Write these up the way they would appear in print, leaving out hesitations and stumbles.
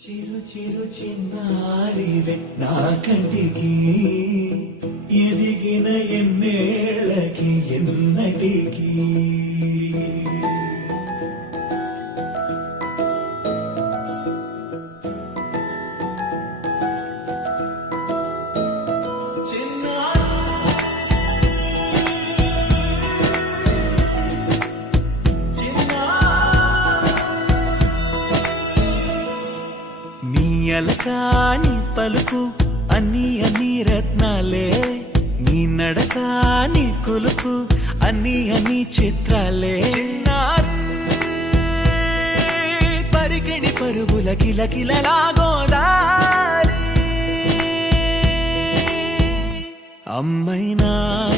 చిరు చిరు చిన్నారివే నా కంటికి ఎదిగిన ఎన్నేళ్ళకి ఎన్నటికి అలకాని పలుకు అన్ని అన్ని రత్నాలే నీ నడక నీ కొలుకు అన్ని అన్ని చిత్రాలే చిన్నారు పరికిణి పరుగుల కిలకిలలా గోదారి అమ్మైనా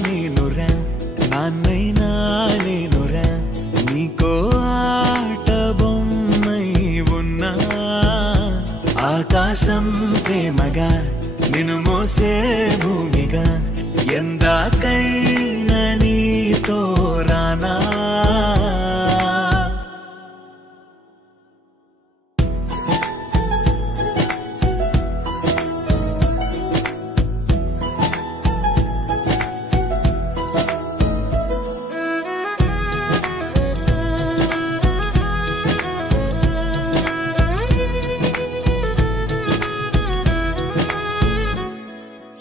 నేనురా నాన్నైనా నేనురా నీకో ఆట బొమ్మై ఉన్నా ఆకాశం ప్రేమగా నిన్ను మోసే భూమిగా ఎందాకైనా నీతో రానా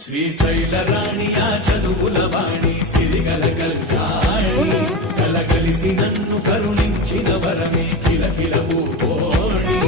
శ్రీశైల రాణి ఆ చదువుల వాణి సిరిగల కళ్యాణి కలగలిసి నన్ను కరుణించిన వరమే కిలకిలవు కోణి